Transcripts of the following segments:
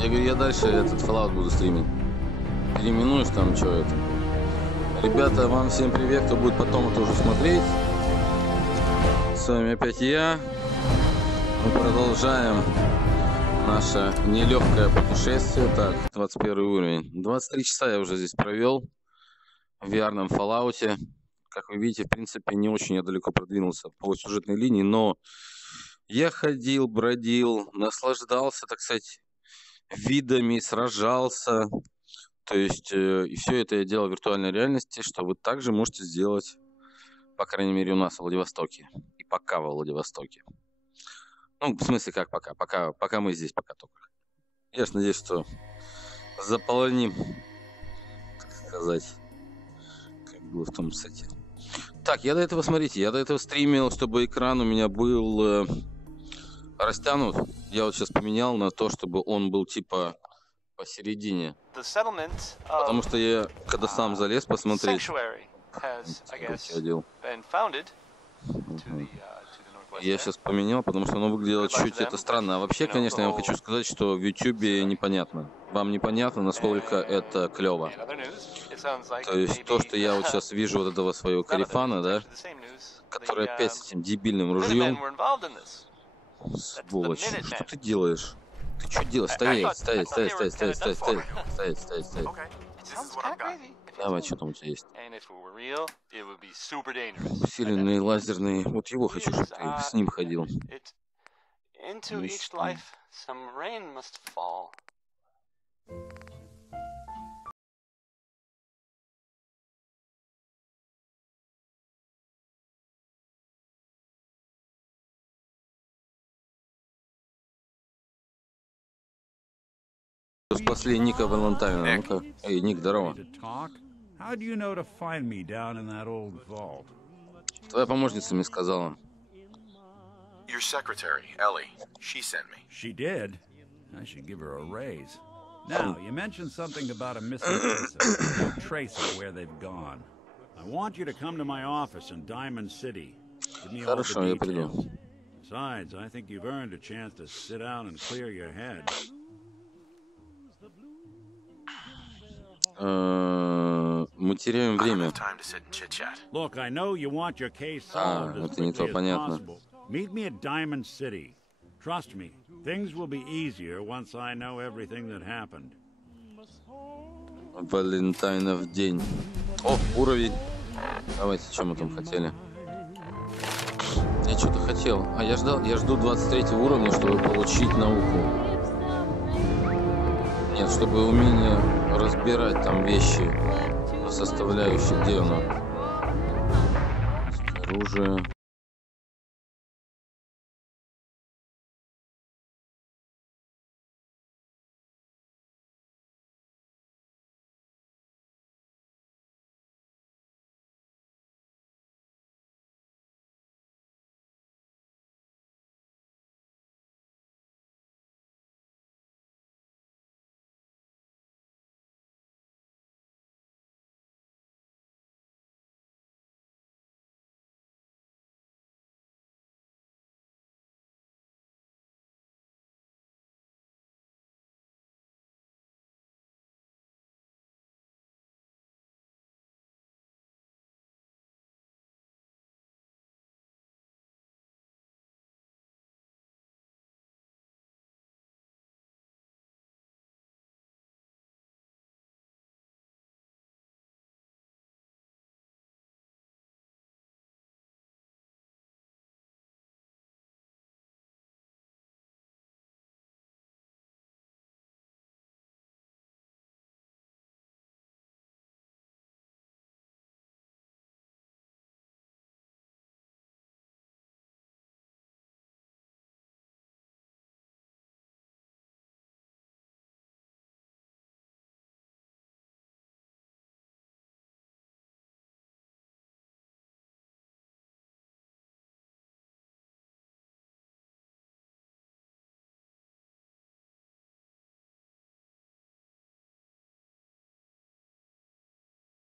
Я говорю, я дальше этот Fallout буду стримить. Переименуешь там, что это. Ребята, вам всем привет, кто будет потом это уже смотреть. С вами опять я. Мы продолжаем наше нелегкое путешествие. Так, 21 уровень. 23 часа я уже здесь провел в VR-ном Fallout. Как вы видите, в принципе, не очень я далеко продвинулся по сюжетной линии, но я ходил, бродил, наслаждался, так сказать, видами, сражался. То есть, и все это я делал в виртуальной реальности, что вы также можете сделать, по крайней мере, у нас в Владивостоке. И пока во Владивостоке. Ну, в смысле, как пока? Пока мы здесь, пока только. Я ж надеюсь, что заполоним, так сказать, как было в том сете. Так, я до этого, смотрите, я до этого стримил, чтобы экран у меня был растянут. Я вот сейчас поменял на то, чтобы он был типа посередине. Потому что я, когда сам залез посмотреть, я сейчас поменял, потому что оно выглядело чуть это странно. А вообще, конечно, я вам хочу сказать, что в YouTube непонятно. Вам непонятно, насколько это клево. То есть то, что я вот сейчас вижу вот этого своего карифана, да, который опять с этим дебильным ружьем. Сволочь, что ты делаешь? Ты что делаешь? Стоять. Давай, что там у тебя есть? Усиленные лазерные. Вот его хочу, чтобы ты с ним ходил. Спасли Ника Валентайна. Ну-ка. Эй, Ник, здорово. Твоя помощница мне сказала. Your secretary, Ellie. She sent me. She did? I should give her a raise. Now, you mentioned something about a missing person. No trace of where they've gone. I want you to come to my office in Diamond City. Give me all the Хорошо, я приду. details. Besides, I think you've earned a chance to sit down and clear your head. Мы теряем время. Look, I know you want your case solved as quickly as possible. Meet me at Diamond City. Trust me, things will be easier once I know everything that happened. Валентайнов день. О, уровень. Давайте, что мы там хотели? Я что-то хотел. А я жду 23 уровня, чтобы получить науку. Нет, чтобы умение разбирать там вещи на составляющие. Где оно? Оружие.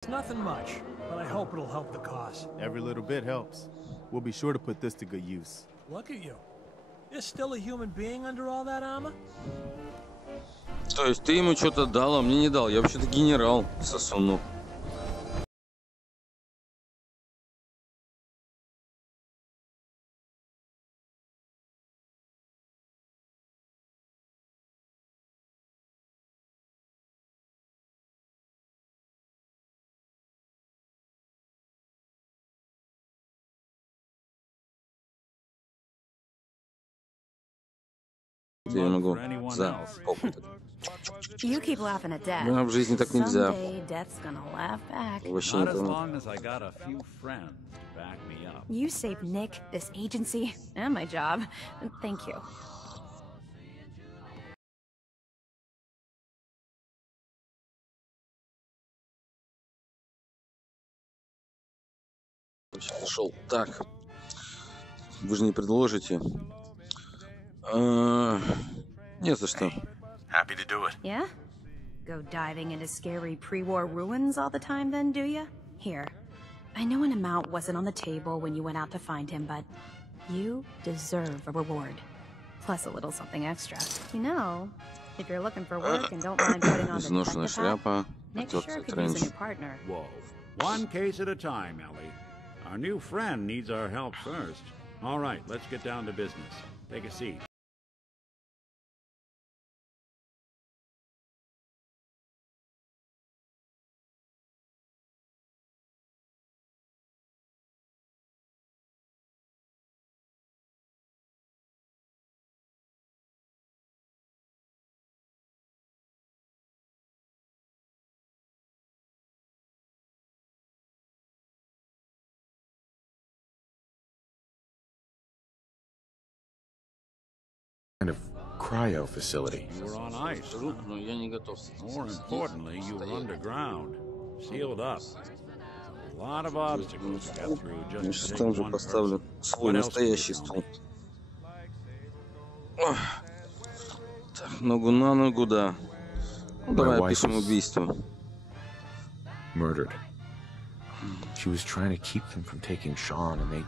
Nothing much, but I hope it'll help the cause. Every little bit helps. We'll be sure to put this to good use. Look at you. You're still a human being under all that armor? То есть ты ему что-то дал, а мне не дал. Я вообще-то генерал, сосунок. Я могу за опыт. You keep laughing at death. Да, в жизни так нельзя. Someday death's gonna laugh back. Вообще Not не as понял. long as I got a few friends to back me up. You saved Nick, this agency, and my job. Thank you. Нашел. Так. Вы же не предложите. Не за что. Happy to do it. Yeah? Go diving into scary pre-war ruins all the time then, do ya? Here. I know an amount wasn't on the table when you went out to find him, but you deserve a reward. Plus a little something extra. You know, if you're looking for work and don't mind putting on the Изношенная detective hat, шляпа. Nick sure Потертый could use a тренч. new partner. Whoa. One case at a time, Ellie. Our new friend needs our help first. All right, let's get down to business. Take a seat. Kind of cryo facility. You were on ice. Huh? Но я не готов. More importantly, you were underground, sealed up. A lot of obstacles to get through Я just to сейчас take там же one поставлю person. свой What else can you настоящий tell стол. me? Ох. Так, ногу на ногу, да. Ну, давай wife опишем is- убийство. Murdered. She was trying to keep them from taking Sean, and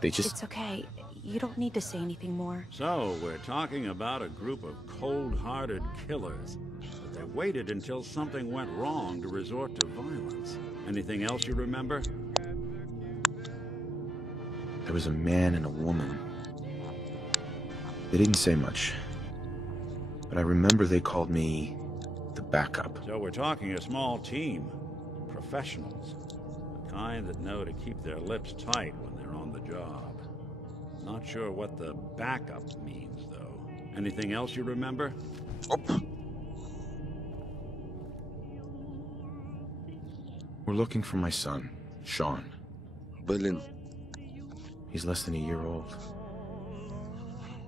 they just It's okay. You don't need to say anything more. So, we're talking about a group of cold-hearted killers. But they waited until something went wrong to resort to violence. Anything else you remember? there was a man and a woman. They didn't say much, but I remember they called me the backup. So we're talking a small team. Professionals. The kind that know to keep their lips tight when they're on the job. Not sure what the backup means, though. Anything else you remember? Оп. We're looking for my son, Sean. Блин. He's less than a year old.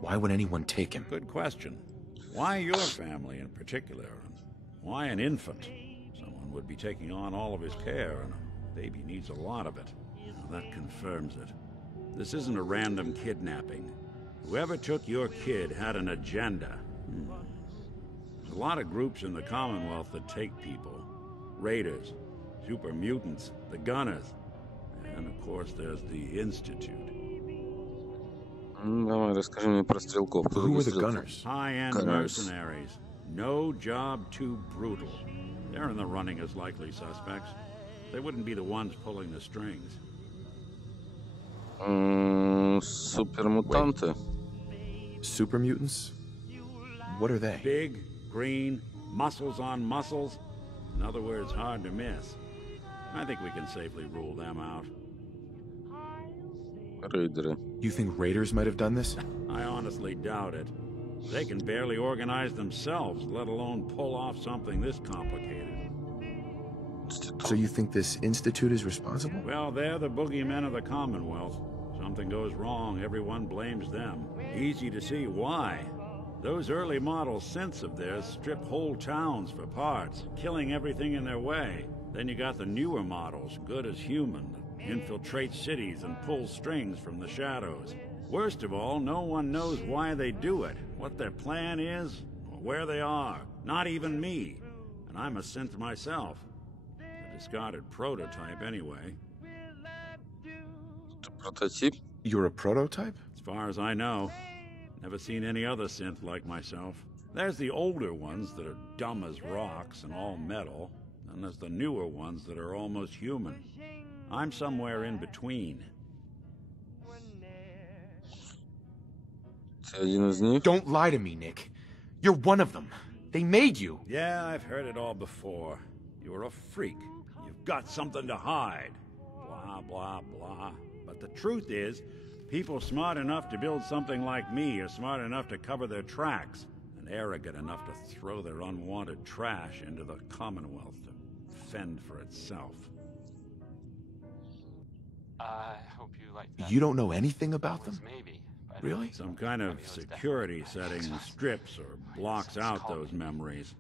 Why would anyone take him? Good question. Why your family in particular? And why an infant? Someone would be taking on all of his care, and a baby needs a lot of it. Now, that confirms it. This isn't a random kidnapping. Whoever took your kid had an agenda. There's a lot of groups in the Commonwealth that take people. Raiders, super mutants, the Gunners, and of course there's the Institute. Давай, расскажи мне про стрелков. Кто Who такие are the стрелки? Gunners? High-end Gunners. mercenaries. No job too brutal. They're in the running as likely suspects. They wouldn't be the ones pulling the strings. Супермутанты. Super mutants? What are they? Big, green, muscles on muscles. In other words, hard to miss. I think we can safely rule them out. Рейдеры. You think raiders might have done this? I honestly doubt it. They can barely organize themselves, let alone pull off something this complicated. So you think this institute is responsible? Well, they're the boogeymen of the Commonwealth. Something goes wrong, everyone blames them. Easy to see why. Those early model synths of theirs strip whole towns for parts, killing everything in their way. Then you got the newer models, good as human, that infiltrate cities and pull strings from the shadows. Worst of all, no one knows why they do it, what their plan is, or where they are. Not even me. And I'm a synth myself. A discarded prototype anyway. Прототип. You're a prototype? As far as I know. Never seen any other synth like myself. There's the older ones that are dumb as rocks and all metal, and there's the newer ones that are almost human. I'm somewhere in between. Ты один из них? Don't lie to me, Nick. You're one of them. They made you. Yeah, I've heard it all before. You're a freak. You've got something to hide. Blah, blah, blah. But the truth is, people smart enough to build something like me are smart enough to cover their tracks, and arrogant enough to throw their unwanted trash into the Commonwealth to fend for itself. I hope you like that. You don't know anything about them? Maybe. But Really? Some kind of security setting strips or blocks out those memories.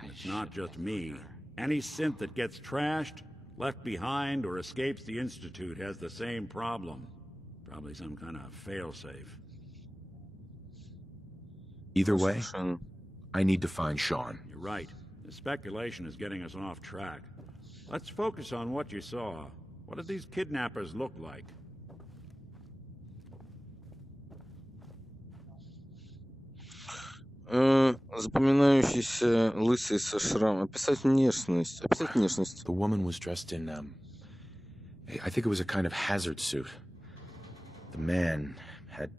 And it's not just me. Any synth that gets trashed, left behind, or escapes the Institute has the same problem. Probably some kind of failsafe. Either way, Совершенно. I need to find Sean. You're right. The speculation is getting us off track. Let's focus on what you saw. What did these kidnappers look like? Запоминающийся лысый со шрамом. Описать внешность. Описать внешность. The woman was dressed in, I think it was a kind of hazard suit. The man had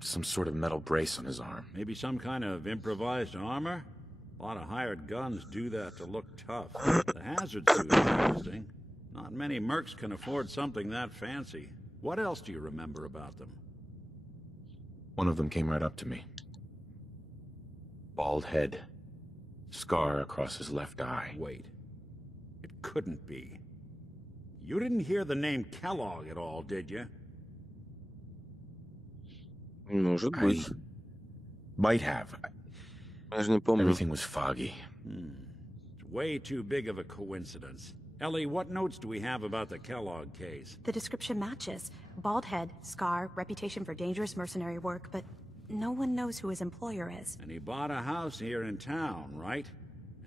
some sort of metal brace on his arm. Maybe some kind of improvised armor? A lot of hired guns do that to look tough. The hazard suit is interesting. Not many mercs can afford something that fancy. What else do you remember about them? One of them came right up to me. Bald head. Scar across his left eye. Wait. It couldn't be. You didn't hear the name Kellogg at all, did you? Может быть. Might have. Я же не помню. Everything was foggy. It's way too big of a coincidence. Ellie, what notes do we have about the Kellogg case? The description matches. Bald head, scar, reputation for dangerous mercenary work, but no one knows who his employer is. And he bought a house here in town, right?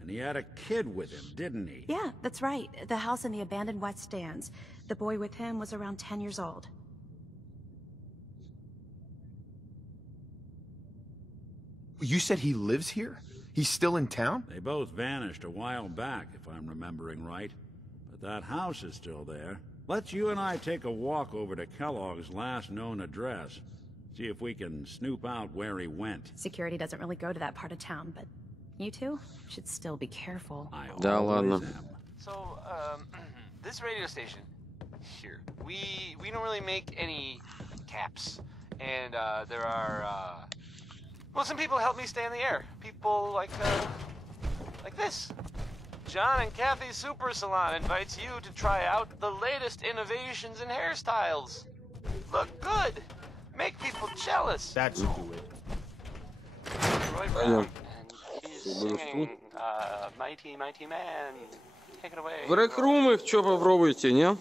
And he had a kid with him, didn't he? Yeah, that's right. The house in the abandoned West Stands. The boy with him was around 10 years old. You said he lives here? He's still in town? They both vanished a while back, if I'm remembering right. But that house is still there. Let's you and I take a walk over to Kellogg's last known address. See if we can snoop out where he went. Security doesn't really go to that part of town, but you two should still be careful. I Да always ладно. am. So, this radio station here, we don't really make any caps, and there are well, some people help me stay in the air. People like this. John and Kathy's Super Salon invites you to try out the latest innovations in hairstyles. Look good. Make people jealous. That should do it. Roy Brown, and he's singing Mighty, Mighty Man. Take it away. В рекрумах что попробуйте, не?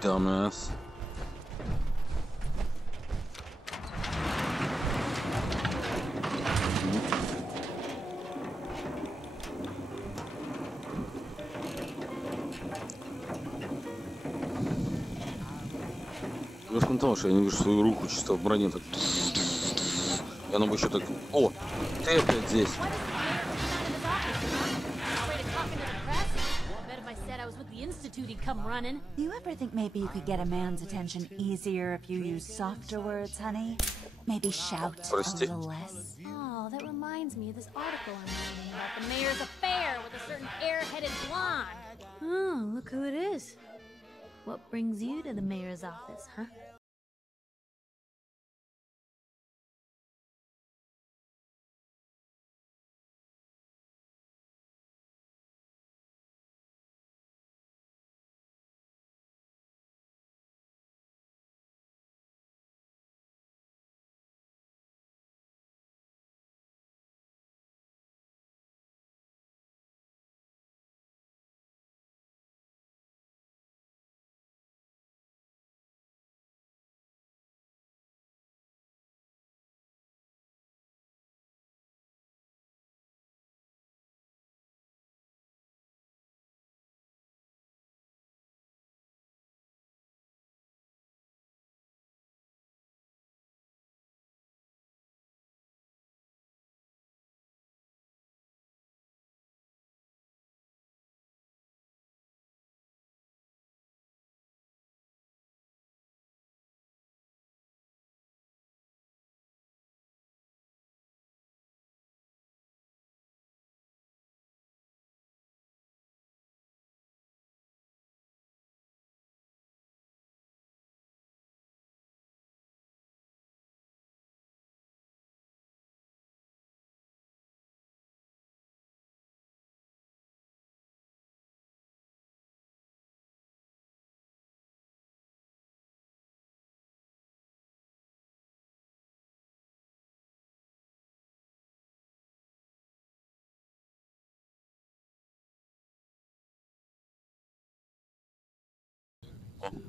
Dumbass. Дело в том, что я не вижу свою руку чисто в броне. Так... И она бы еще так... О, ты опять здесь. Do you ever think maybe you could get a man's attention easier if you use softer words, honey? Maybe shout a little less. Oh, that reminds me of this article I'm reading about the mayor's affair with a certain air-headed blonde. Oh, look who it is. What brings you to the mayor's office, huh?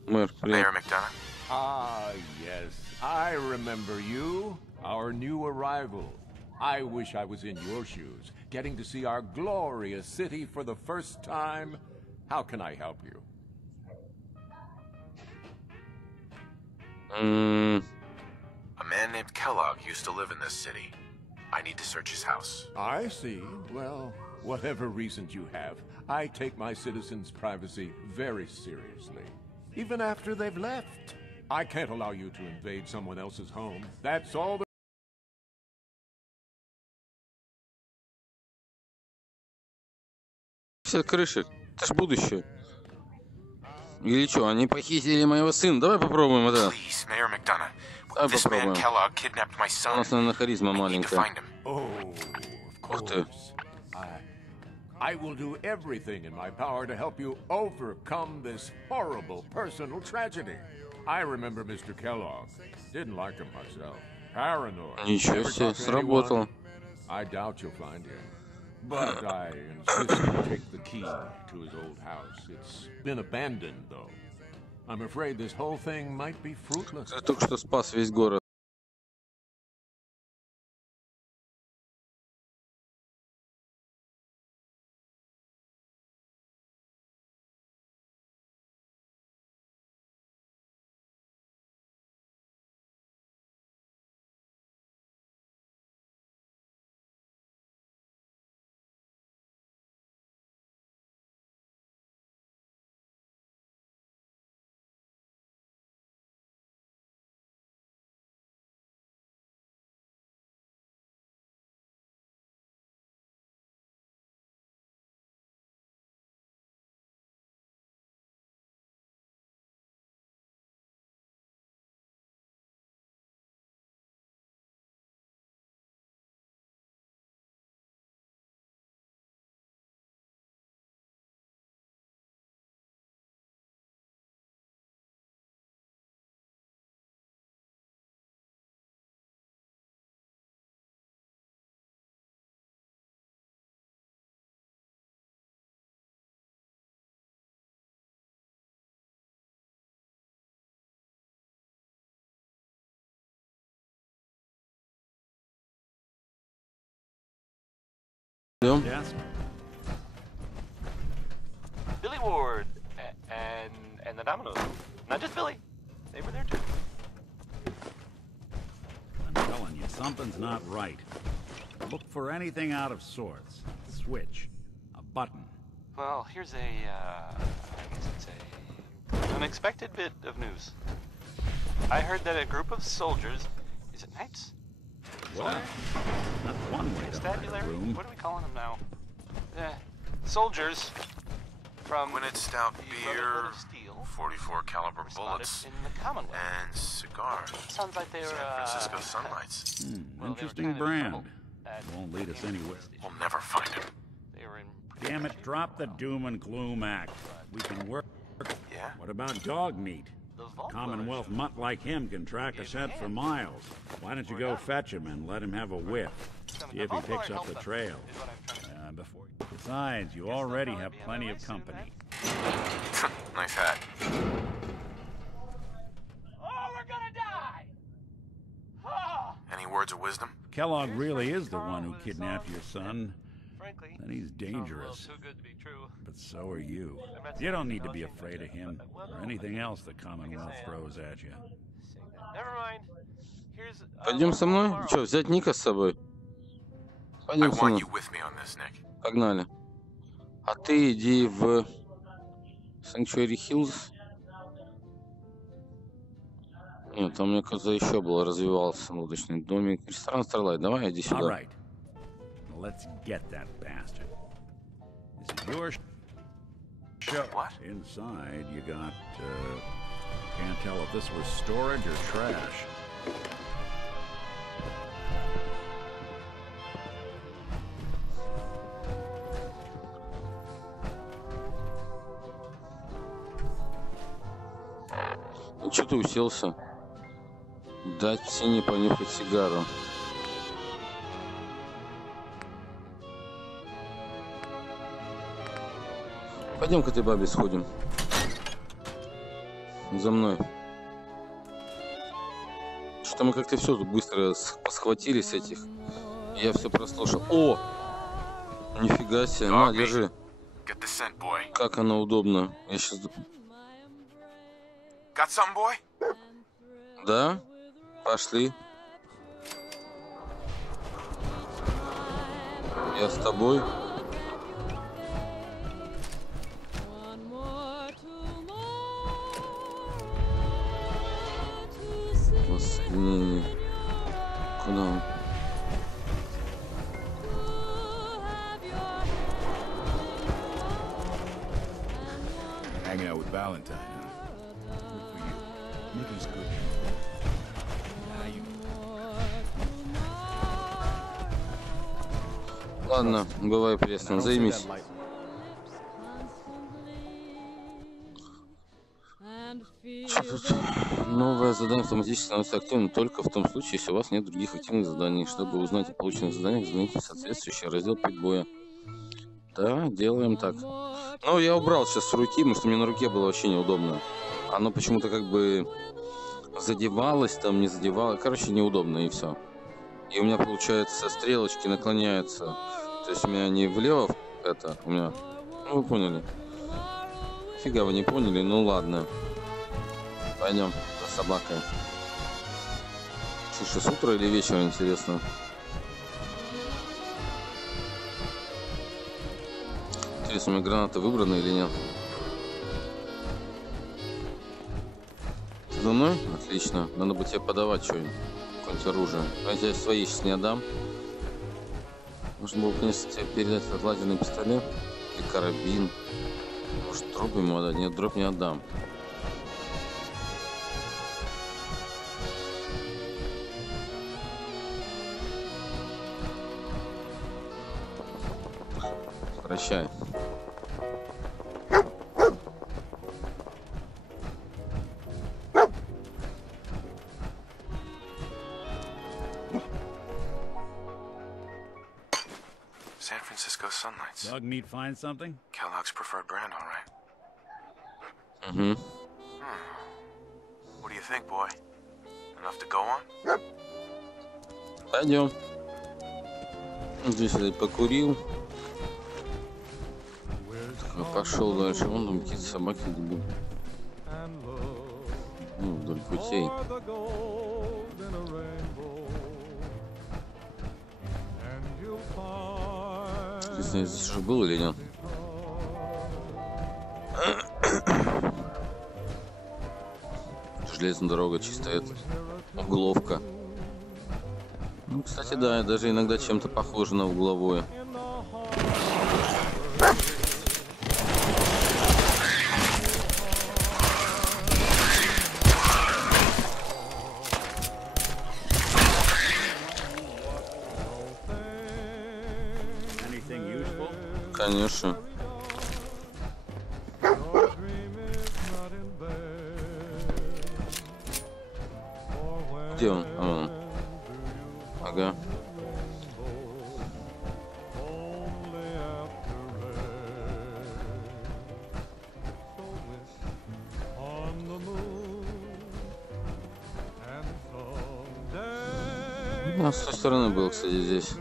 Mayor McDonough. Ah, yes. I remember you, our new arrival. I wish I was in your shoes, getting to see our glorious city for the first time. How can I help you? A man named Kellogg used to live in this city. I need to search his house. I see. Well, whatever reasons you have, I take my citizens' privacy very seriously. Even after they've left. I can't allow you to invade someone else's home. That's all the... Все крыши. Это ж будущее. Или что, они похитили моего сына? Давай попробуем это. Please, Mayor McDonough. Давай This man попробуем. Kellogg kidnapped my У son. нас, наверное, харизма I need to маленькая. find him. Oh, of Ух ты. course. I will do everything in my power to help you overcome this horrible personal tragedy. I remember Mr. Kellogg. Didn't like him myself. Paranoid. Ничего Never себе, talk to сработало. anyone. I doubt you'll find him. But I insist you take the key to his old house. It's been abandoned, though. I'm afraid this whole thing might be fruitless. Ты только что спас весь город. Пойдем. Billy Ward and the Dominoes. Not just Billy. They were there too. I'm telling you, something's not right. Look for anything out of sorts. A switch, a button. Well, here's I guess it's a unexpected bit of news. I heard that a group of soldiers, is it knights? Well, that's one way to hide a Constabulary? room. What are we calling them now? Soldiers from Winnet stout the beer, Brotherhood of Steel 44 caliber were spotted bullets, in the Commonwealth. and cigars. Sounds like they were San Francisco Sunlights. well, they were Interesting kind of in brand. trouble at Won't lead us anywhere. We'll never find him. They were in Damn it, drop the doom and gloom act. We can work. Yeah? What about dog meat? the Vault Commonwealth mutt like him can track a scent for miles. Why don't you go fetch him and let him have a whiff? See if he picks up the trail. Before. Besides, you already have plenty of company. Nice hat. Oh, we're gonna die! Oh. Any words of wisdom? Kellogg really is the one who kidnapped your son. Frankly, And he's dangerous. too good to be true. But so are you. You don't need to be afraid of him or anything else the Commonwealth throws at you. Never mind. Here's Пойдем со мной? Че, взять Ника с собой? I Пойдем со want мной. you with me on this, Nick. Погнали. А ты иди в Sanctuary Hills. Нет, там мне кажется еще было, развивался лодочный домик. Ресторан Starlight, давай иди All сюда. right. Let's get that bastard. This is your show. What? Inside, you got, can't tell if this was storage or trash. Ну что ты уселся? Дать Сине понюхать сигару. Пойдем к этой бабе сходим. За мной. Что-то мы как-то все тут быстро схватились этих. Я все прослушал. О! Нифига себе. На, держи. Get the scent, boy. Как оно удобно. Я сейчас... Got some, boy? Да? Пошли. Я с тобой. Воссоединение. Куда он? Hanging out with Valentine, huh? Good for you. Nikki's good. How you? Ладно, бывай пресно, займись. Что тут? Новое задание автоматически становится активным только в том случае, если у вас нет других активных заданий. Чтобы узнать о полученных заданиях, загляните в соответствующий раздел подбоя. Да, делаем так. Ну, я убрал сейчас с руки, потому что мне на руке было вообще неудобно. Оно почему-то как бы задевалось, там не задевалось. Короче, неудобно, и все. И у меня, получается, стрелочки наклоняются. То есть у меня не влево, это, у меня... Ну, вы поняли. Фига вы не поняли, ну ладно. Пойдем за собакой. Слушай, с утра или вечера, интересно? Интересно, у меня гранаты выбраны или нет? Ты за мной? Отлично. Надо бы тебе подавать что-нибудь. Какое-нибудь оружие. Я тебе свои сейчас не отдам. Можно было, конечно, тебе передать этот лазерный пистолет. Или карабин. Может, дроп ему отдать? Нет, дроп не отдам. Прощай. San Francisco Sunlights. Dog meat find something? Kellogg's preferred brand, all right. Угу. What do you think, boy? Enough to go on? Пойдем. Здесь я покурил. Пошел дальше. Вон там какие-то собаки дебил. Ну, вдоль путей. Интересно, я здесь уже был или нет? Железная дорога, чисто это. Угловка. Ну, кстати, да, даже иногда чем-то похоже на угловое. Конечно. Где он? А, вон. Ага. Ну, с той стороны был, кстати, здесь.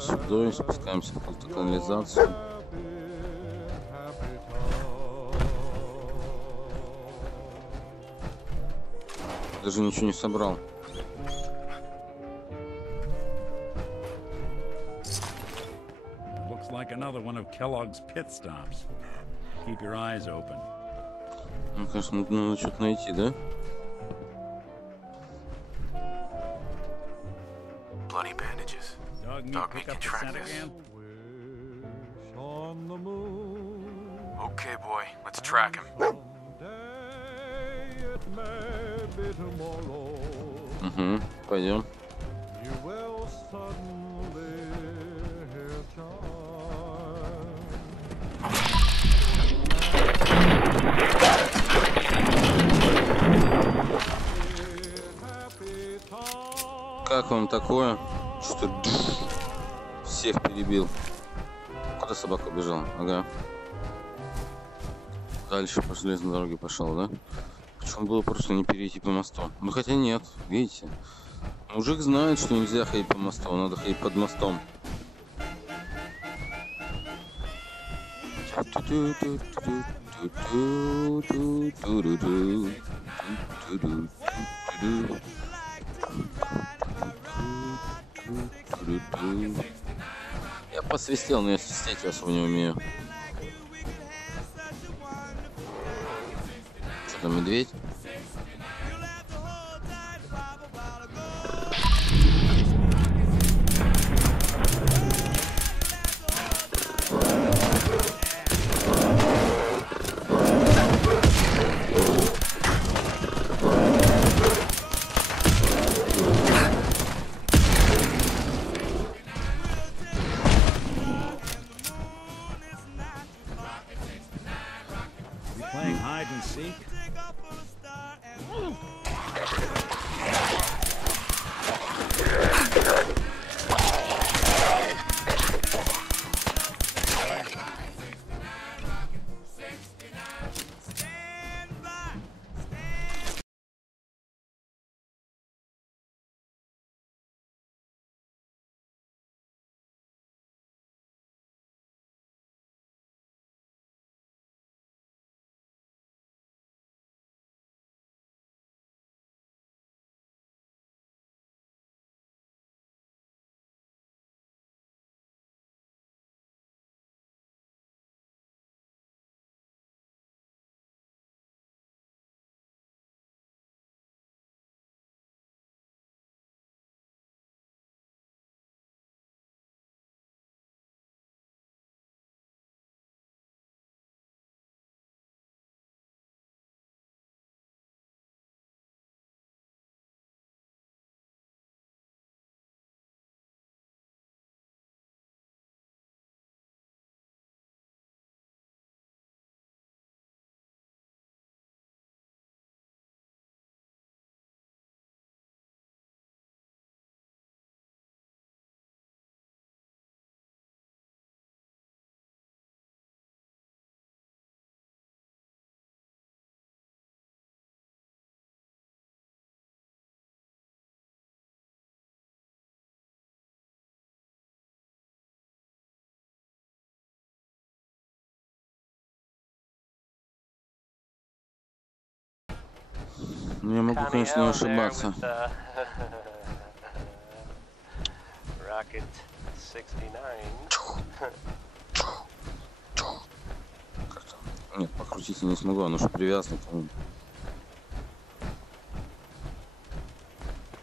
Сюда спускаемся в какую-то канализацию. Даже ничего не собрал. Looks like another one of Kellogg's pit stops. Keep your eyes open. Ну, конечно, надо что-то найти, да? Bloody bandages. Dog meat can track this. Okay, boy, let's track him. Угу, пойдем. Как вам такое? Что всех перебил? Куда собака убежала? Ага. Дальше по железной дороге пошел, да? Почему было просто не перейти по мосту? Ну хотя нет, видите? Мужик знает, что нельзя ходить по мосту, надо ходить под мостом. Я посвистел, но я свистеть особо не умею. Что там, медведь? Playing hide and seek? Я могу, конечно, не ошибаться. Rocket 69. Нет, покрутить я не смогу, оно же привязано к нему.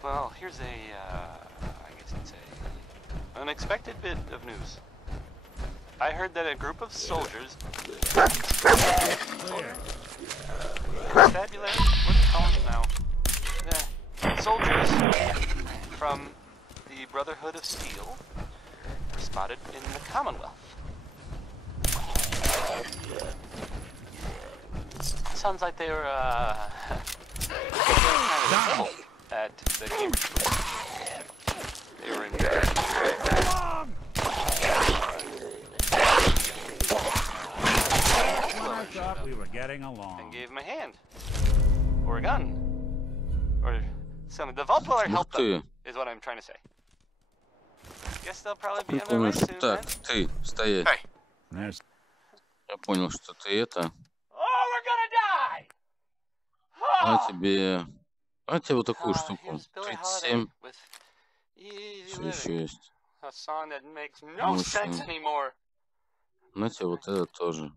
Well, here's I guess you'd say, unexpected bit of news. I heard that a group of soldiers... Constabulary? What do you call them now? Soldiers from the Brotherhood of Steel were spotted in the Commonwealth. Sounds like they were, kind of trouble at the gamers booth. They were in I thought we were getting along. and gave him a hand. Or a gun. Or something. The Vault Dweller helped them, is what I'm trying to say. Guess they'll probably be on their way soon, Так, ты, стоять. There's... Я понял, что ты это. Oh, we're gonna die! А тебе вот такую штуку. 37. Что еще есть? A song that makes no sense anymore. На тебе вот это тоже.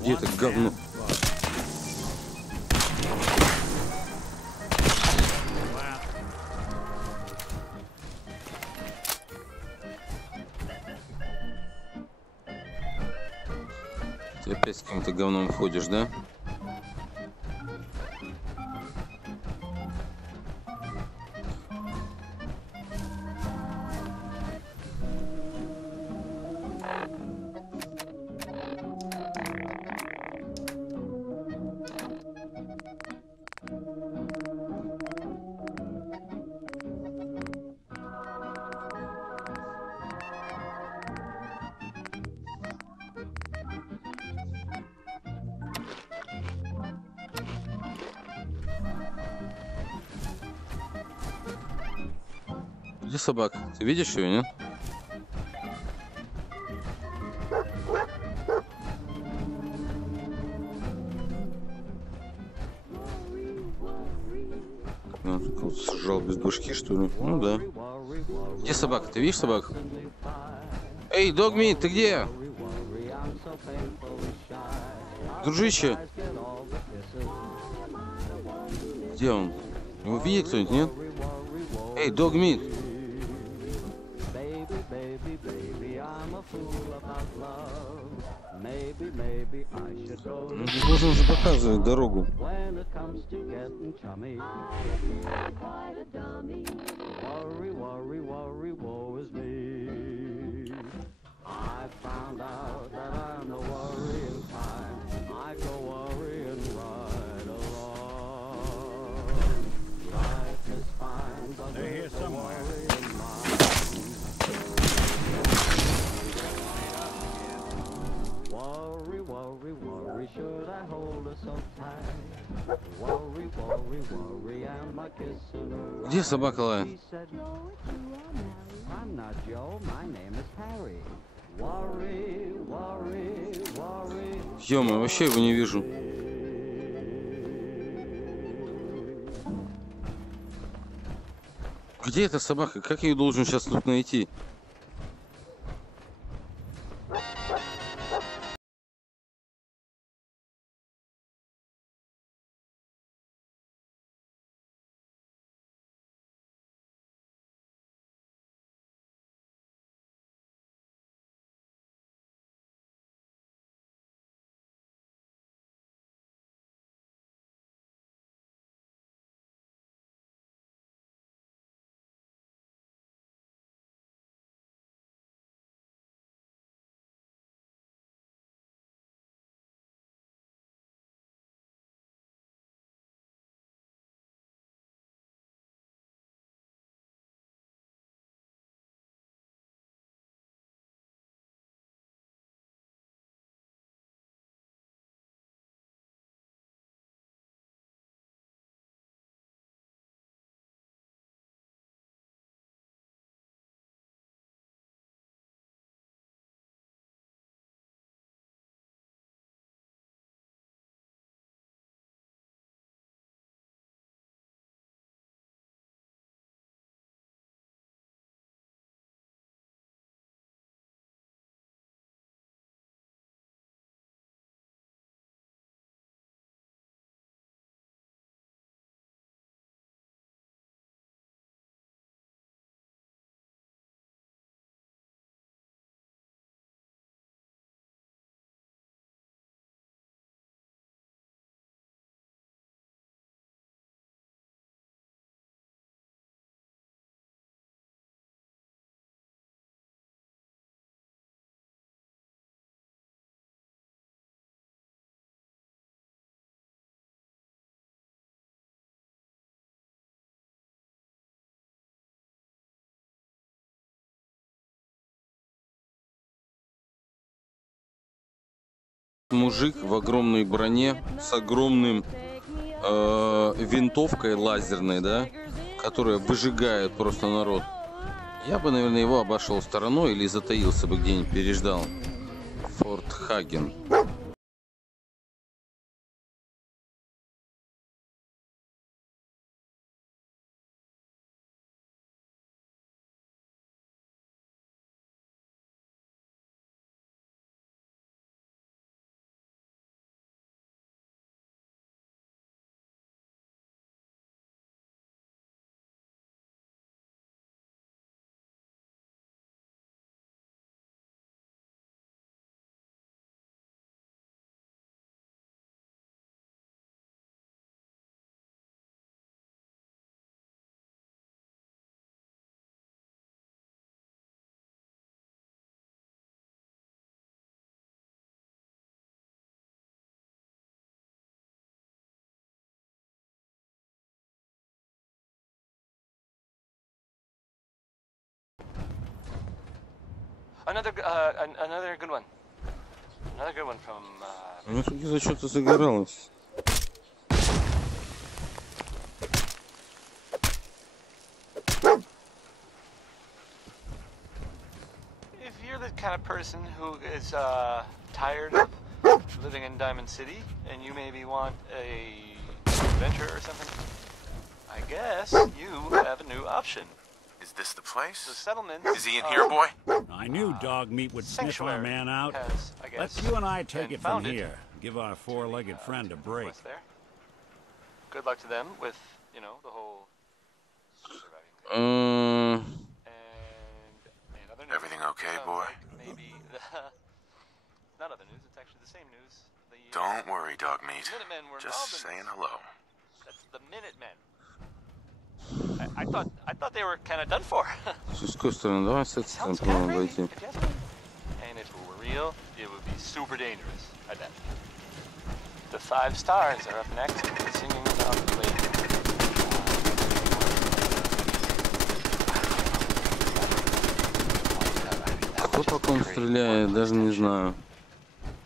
Где это говно? Ты опять с каким-то говном ходишь, да? Где собака? Ты видишь ее, нет? Сжал без башки, что ли? Ну да. Где собака? Ты видишь собаку? Эй, Догми, ты где? Дружище. Где он? Его видит кто-нибудь, нет? Эй, Догми. Ну, ты должен же показывать дорогу. Где собака лает? Ё-моё, вообще его не вижу. Где эта собака? Как я ее должен сейчас тут найти? Мужик в огромной броне с огромным винтовкой лазерной, да, которая выжигает просто народ. Я бы, наверное, его обошел стороной или затаился бы где-нибудь, переждал. Форт Хаген. Another good one. Another good one from. Ну тут где-то что-то загоралось. if you're the kind of person who is tired of living in Diamond City and you maybe want a adventure or something, I guess you have a new option. Is this the place? The settlement. Is he in here, boy? I knew dog meat would sniff our man out. Has, I guess, Let's you and I take it from founded. here. Give our four-legged friend a break. There. Good luck to them with, you know, the whole surviving thing. And other news. Everything okay, boy? Like maybe not other news. It's actually the same news. Don't worry, dog meat. Minutemen were Just involved in saying this. hello. That's the Minutemen. I thought they were kind of done for. С какой стороны? Давай с этой стороны попробуем обойти. And if it were real, it would be super dangerous. I bet. The 5 stars are up next, singing about the lake. Кто по ком стреляет, даже не знаю.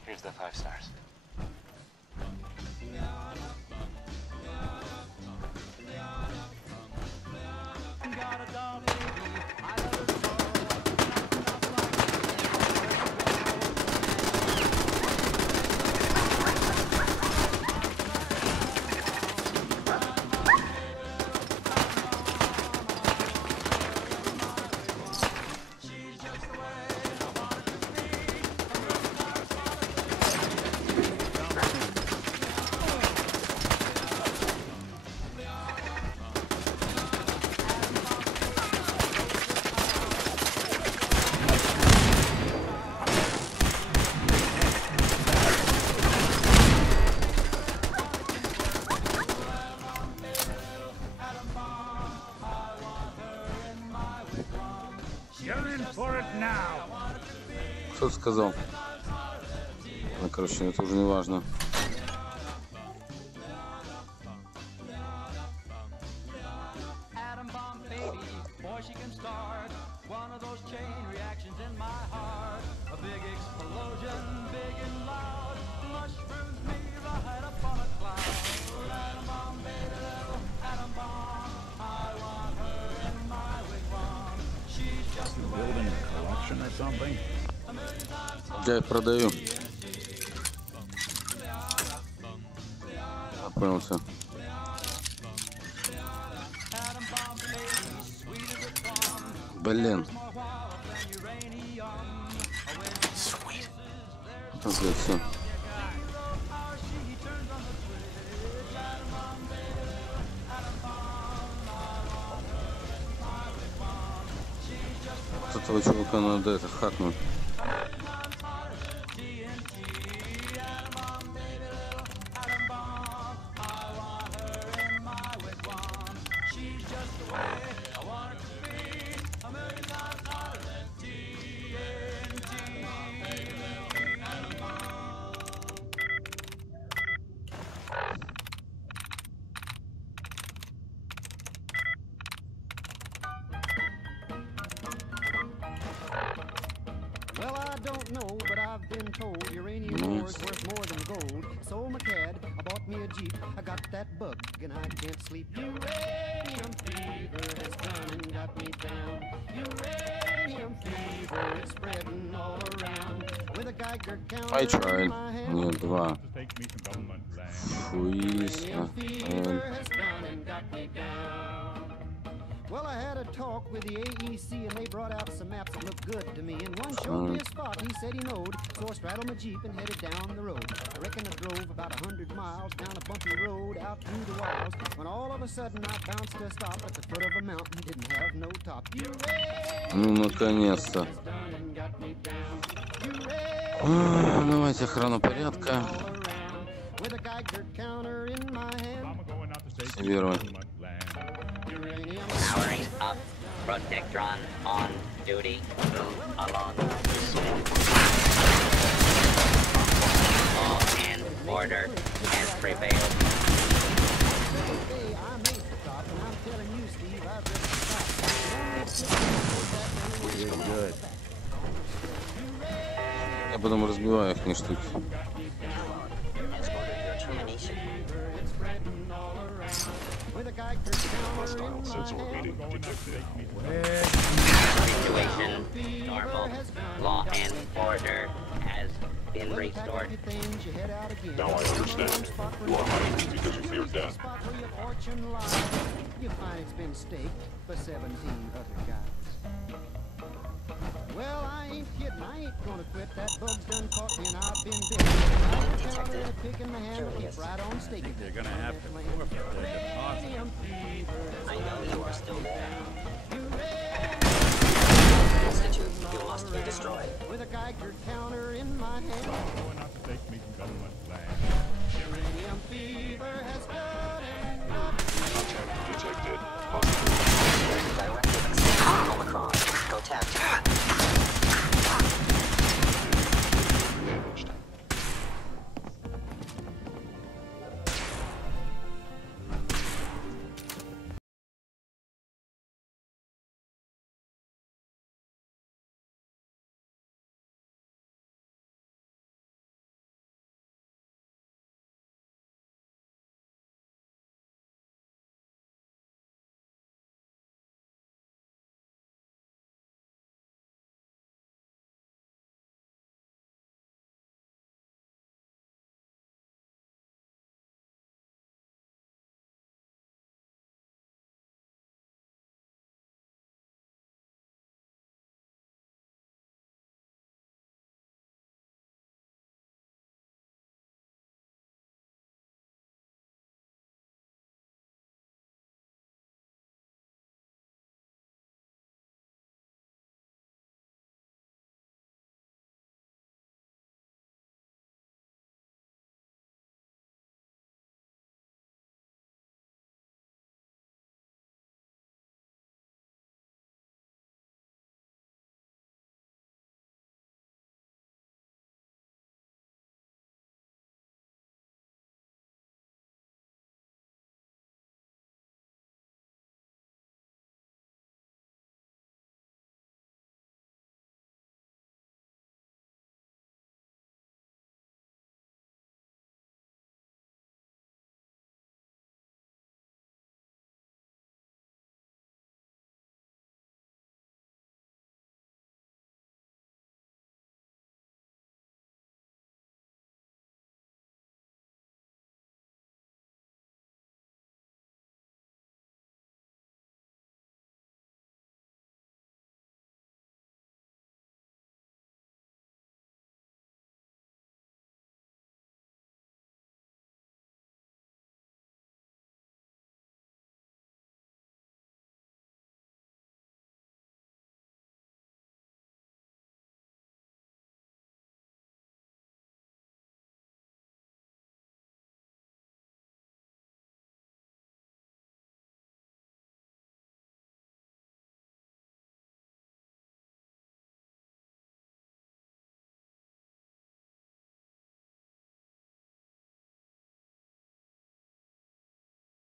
Here's the 5 stars. Кто-то сказал. Ну, короче, это уже не важно. Building a collection or something? Я их продаю. Понял все. Блин. Все. Этого чувака надо это хакнуть. Well, I don't know, but I've been told uranium ore is worth more than gold. So my cad, I bought me a Jeep. I got that bug and I can't sleep. Uranium fever has done and got me down. Uranium fever is spreading all around. With a Geiger counter I tried. in my hand. Нет, два. Uranium fever has done and got me down. Well, I had a talk with the AEC and they brought out some maps that looked good to me. And one showed me a spot he said he knowed. So I straddled my Jeep and headed down the road. I reckon I drove about 100 miles down a bumpy road out through the wilds. When all of a sudden I bounced to a stop at the foot of a mountain. Didn't have no top. Ну, наконец-то. Давайте охрану порядка. Активировать. Powering up. Protectron on duty. Move along. Law and order has prevailed. Good. Я потом разбиваю их штуки. Hostile sensor reading detected. Situation normal. Law and order has been restored. Now I understand. You are hiding because you fear death. You find it's been staked for 17 other guys. Well, I ain't kidding. I ain't gonna quit. That bug's done caught me and I've been bit. I'm the counter picking the hand that keeps right on staking. They're gonna have to forfeit their deposit. I know you are still there. You must be destroyed. With a Geiger counter in my hand. Going out to take me from government land. Uranium fever has got Contact detected. Omicron. Protect. Damaged.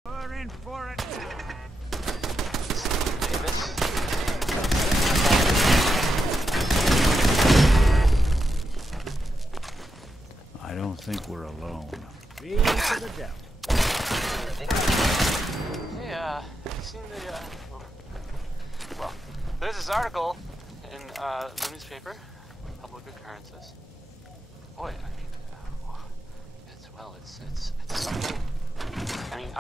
We're in for it. I don't think we're alone. Be to the devil. Hey, have you seen the, well, there's this article in, the newspaper, Public Occurrences. Boy, I mean, it's something. I mean,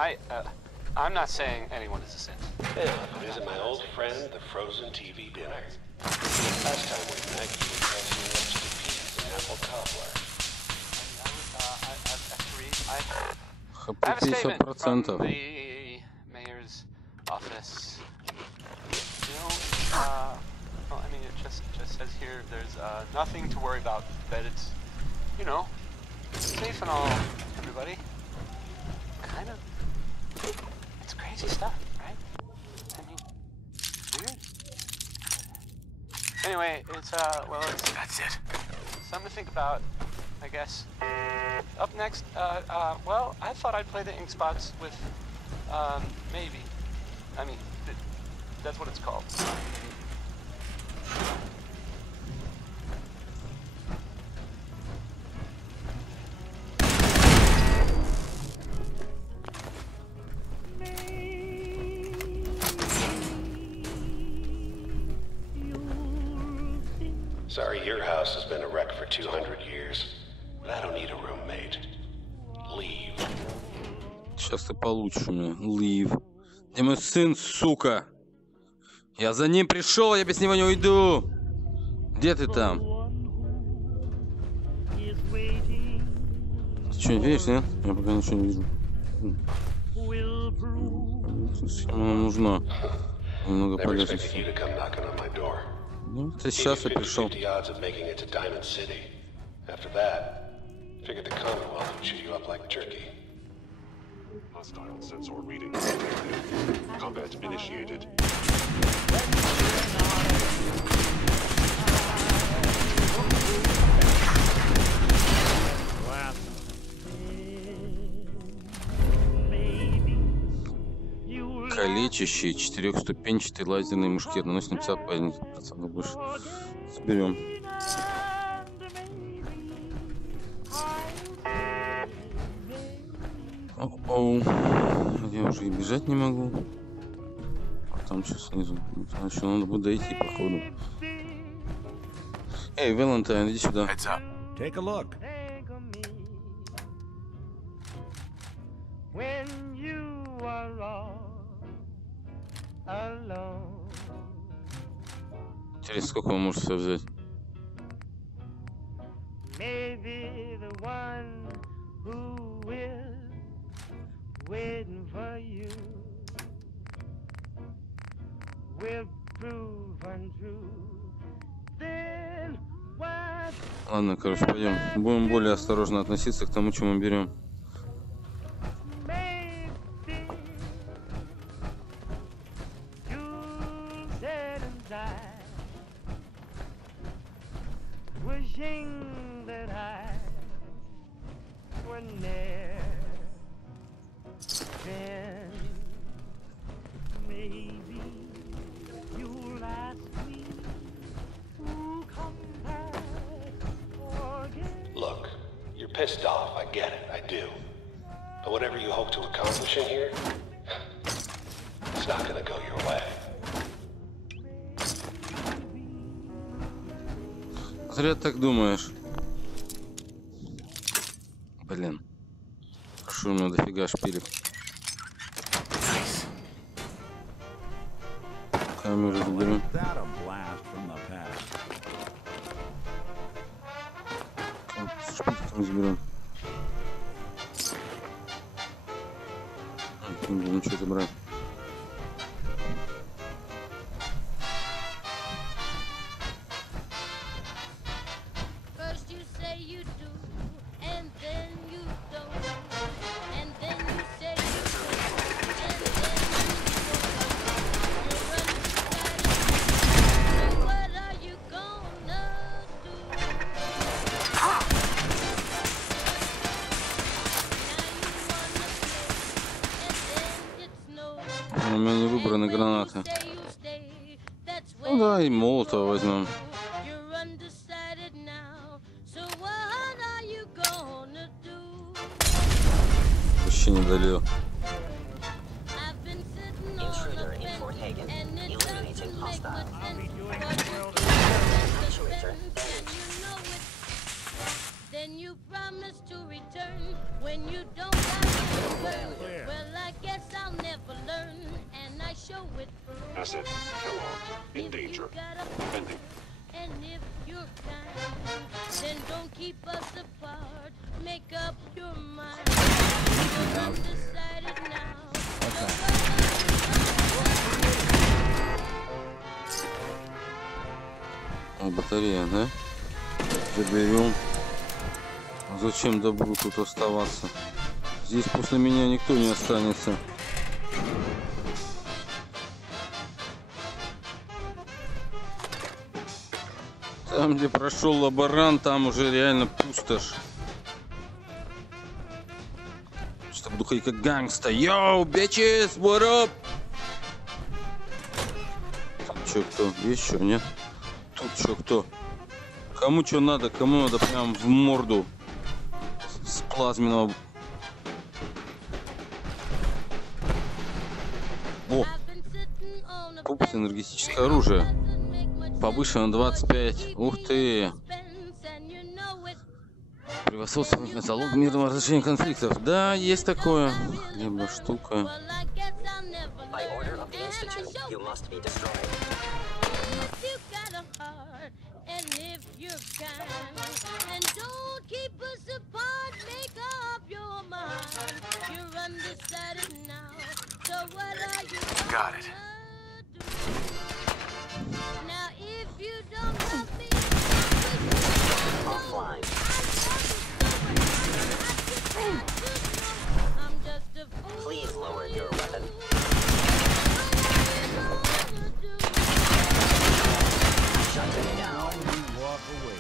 I'm not saying anyone is a sin. Hey, visit my old friend, the frozen TV dinner. Last time we met, you were passing up to the peas and apple cobbler. I have a statement from the mayor's office. You know, well, I mean, it just says here there's nothing to worry about. That it's, you know, safe and all, everybody. Kind of. It's crazy stuff, right? I mean, weird. Anyway, it's well, it's. That's it. Something to think about, I guess. Up next, well, I thought I'd play the ink spots with, maybe. I mean, that's what it's called. Sorry your house has been a wreck for 200 years, but I don't need a roommate. Leave. Сейчас ты получишь у меня. Leave. Где мой сын, сука? Я за ним пришел, я без него не уйду. Где ты там? Ты что, не видишь, нет? Я пока ничего не вижу. Зачем она нужна? Немного полезности. Ну, ты сейчас я пришел. Hostile sensor reading. Combat initiated. Калечащий 4-ступенчатый лазерный мушкет наносит на 50% больше. Соберем. Оу, я уже и бежать не могу. А там что снизу? Еще надо будет дойти, походу. Эй, Валентайн, иди сюда. Take a look. Интересно, сколько он может все взять? Ладно, короче, пойдем. Будем более осторожно относиться к тому, что мы берем. Look, you're pissed off, I get it, I do. But whatever you hope to accomplish in here, it's not gonna go your way. Зря так думаешь. Блин. Хорошо, у меня дофига шпилек. Камеру заберем. Шпильками заберем. Не буду ничего забрать. У меня не выбраны гранаты. Ну да, и молотова возьмем. Вообще не долил. Asset Kellogg in danger. Pending. And if you're kind, then don't keep us apart. Make up your mind. You're undecided now. Батарея, да? Заберем. А зачем добру тут оставаться? Здесь после меня никто не останется. Там, где прошел лаборант, там уже реально пустошь. Что буду ходить как гангста. Йоу, bitches, what up? Тут что, кто? Есть что, нет? Тут что, кто? Кому что надо? Кому надо прям в морду с плазменного... О! Пупс, энергетическое оружие. Повышено 25. Ух ты. Превосходство залог мирного разрешения конфликтов. Да, есть такое. Либо штука. Got it. Offline. Please lower your weapon. Shut it down. Walk away.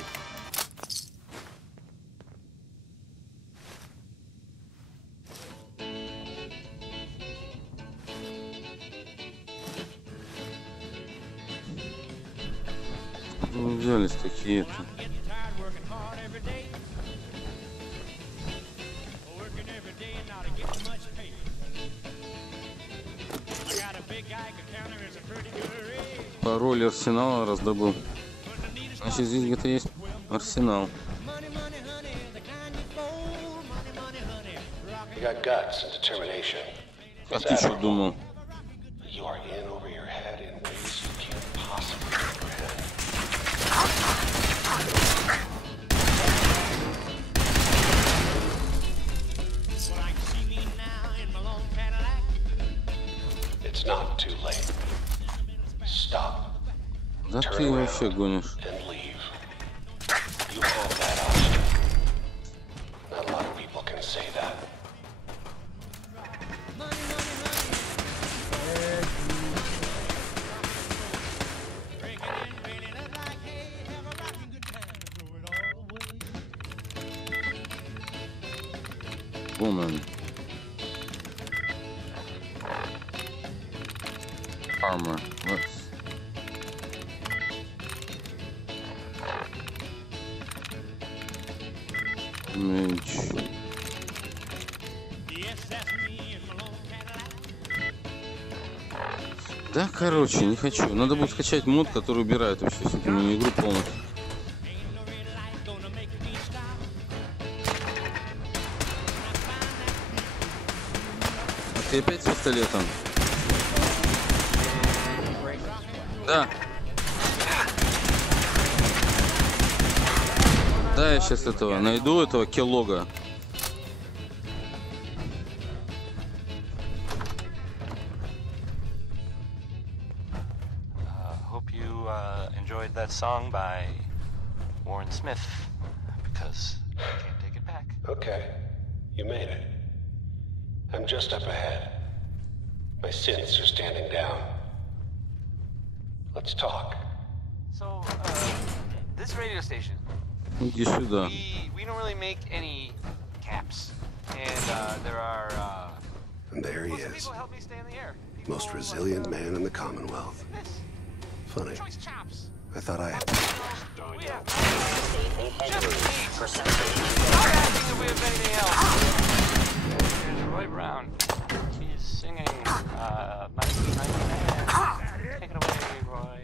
Ну, взялись такие-то. Пароль арсенала раздобыл. Значит, здесь где-то есть арсенал. You got guts and determination. А ты что думал? You are in over your head in ways you can't possibly comprehend. It's not too late. Stop. Да ты вообще гонишь. And leave. You have that option. Not a lot of people can say that. Woman. Armor. Let's. Меч. Да, короче, не хочу. Надо будет скачать мод, который убирает вообще всю эту мини-игру полностью. А ты опять с пистолетом? Да. Да, я сейчас этого найду, этого Келлога. Hope you enjoyed that song by Warren Smith, because I can't take it back. Okay, you made it. I'm just up ahead. My synths are standing down. Let's talk. So, this radio station, Иди сюда. we don't really make any caps. And there are, And there he well, some is. people help me stay in the air. Most resilient man in the Commonwealth. Funny. I thought I had... Just not asking if we have anything else. Here's Roy Brown. He's singing, My Sweet Night Man. Take it away, Roy.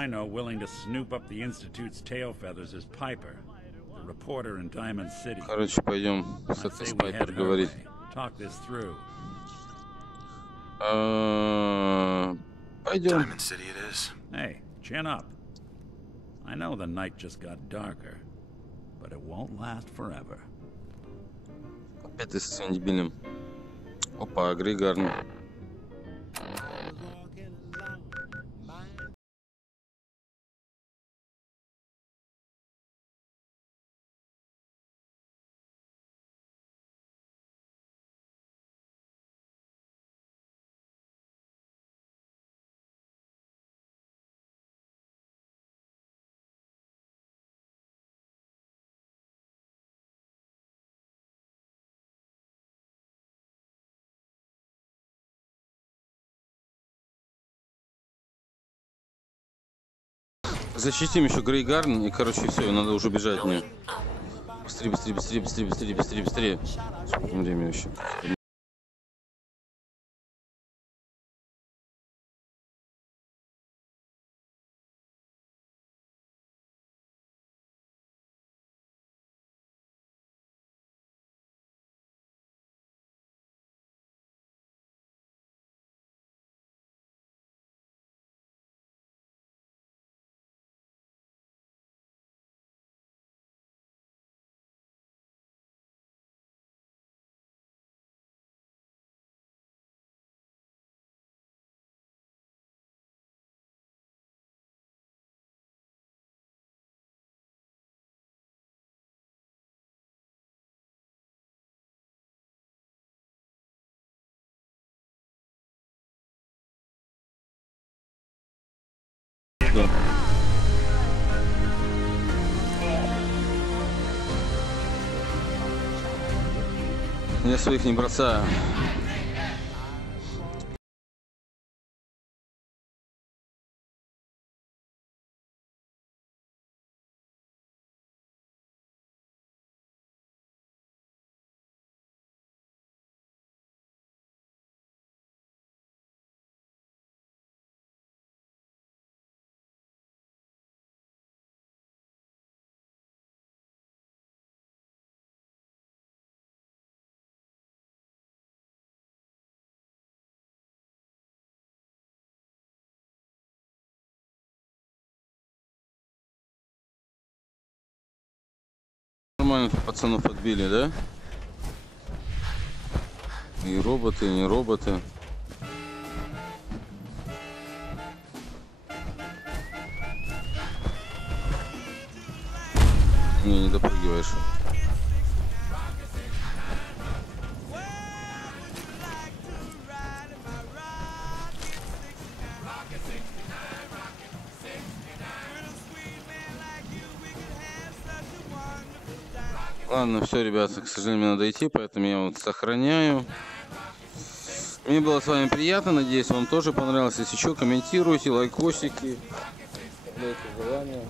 I know willing to snoop up the Institute's tail feathers is Piper, the reporter in Diamond City. Короче, пойдем с этой Пайпер говорить. Talk this through. Пойдем. Diamond City it is. Hey, chin up. I know the night just got darker, but it won't last forever. Опять ты со своим дебилем. Опа, Грейгарн. Защитим еще Грейгарн, и, короче, все, надо уже бежать мне. Быстрее, быстрее, быстрее, быстрее, быстрее, быстрее, быстрее. Сколько времени еще? Да. Я своих не бросаю. Нормально пацанов отбили, да? И роботы, и не роботы. Не допрыгиваешь. Ладно, все, ребята, к сожалению, мне надо идти, поэтому я вот сохраняю. Мне было с вами приятно, надеюсь, вам тоже понравилось. Если что, комментируйте, лайкосики, оставляйте желания.